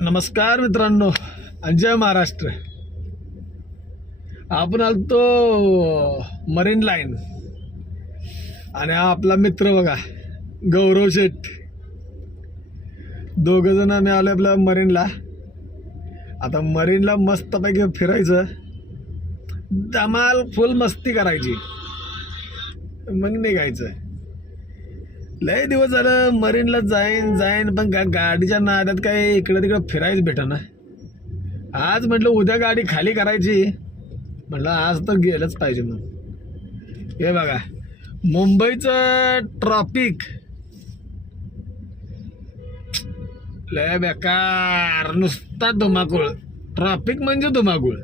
नमस्कार मित्रांनो अजय जय महाराष्ट्र. आपण आलतो मरीन लाईन. आणि हा आपला मित्र बघा गौरव शेठ. दोघ जण आम्ही आलो आपल्या मरीनला. आता मरीनला मस्तपैकी फिरायचं. धमाल फुल मस्ती करायची. मग निघायचं. लय दिवस झालं मरीनला जाईन जाईन पण गा गाडीच्या नादात काय इकडं तिकडं फिरायचं भेट ना आज म्हटलं उद्या गाडी खाली करायची. म्हटलं आज तर गेलंच पाहिजे मग हे बघा मुंबईचं ट्रॉफिक लय बेकार नुसता धुमाकूळ. ट्रॉफिक म्हणजे धुमाकूळ.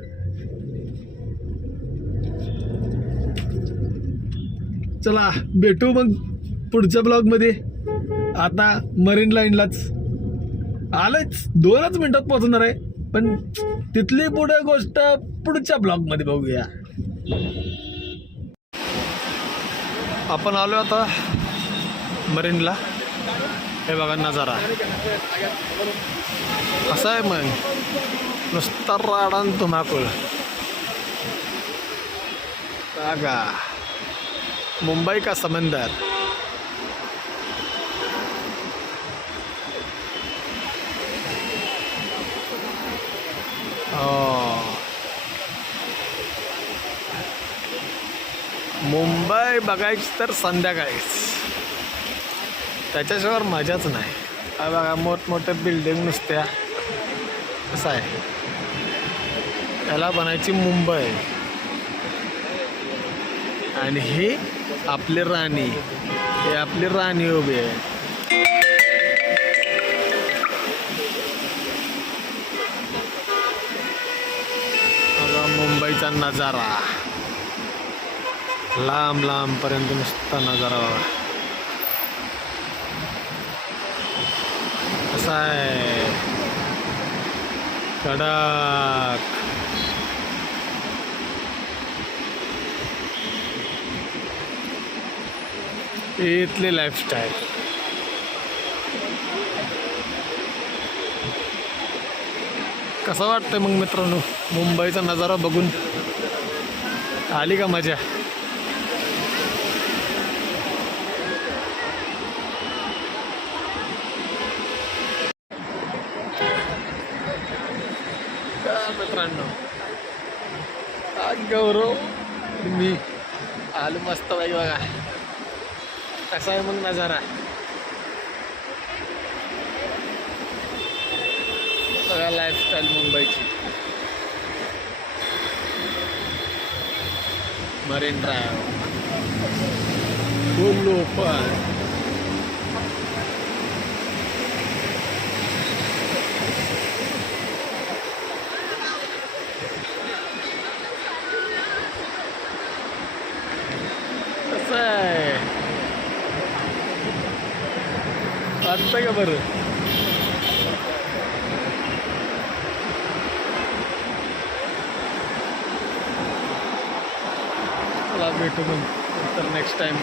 चला भेटू मग. पुढच्या ब्लॉगमध्ये आता मरीन लाईनलाच आलंच दोनच मिनटात पोहोचणार आहे. पण तिथली पुढे गोष्ट पुढच्या ब्लॉगमध्ये बघूया. आपण आलो आता मरीनला हे बघा नजारा. असं आहे मग. नुसता राडान धुमाकूळ. का मुंबई का समंदर? मुंबई बघायची तर संध्याकाळीच. त्याच्याशिवाय मजाच नाही. हा बघा मोठमोठ्या बिल्डिंग नुसत्या. असं आहे. त्याला बनायची मुंबई. आणि ही आपली राणी. ही आपली राणी उभी आहे. मुंबईचा नजारा. लांब लांब पर्यंत नुसता नजारा कसा आहे. कडक. इथली लाईफस्टाईल कसं वाटतं मग मित्रांनो? मुंबईचा नजारा बघून. आली का मजा? मित्रांनो. आज गौरव मी. आलो मस्त बाई बघा. कसा आहे मग नजारा? बघा लाईफस्टाईल मुंबईची. मरीन ड्राईव्ह फुल ओपन कसं आहे. वाटतं का बरं? चला भेटू मग. तर नेक्स्ट टाईम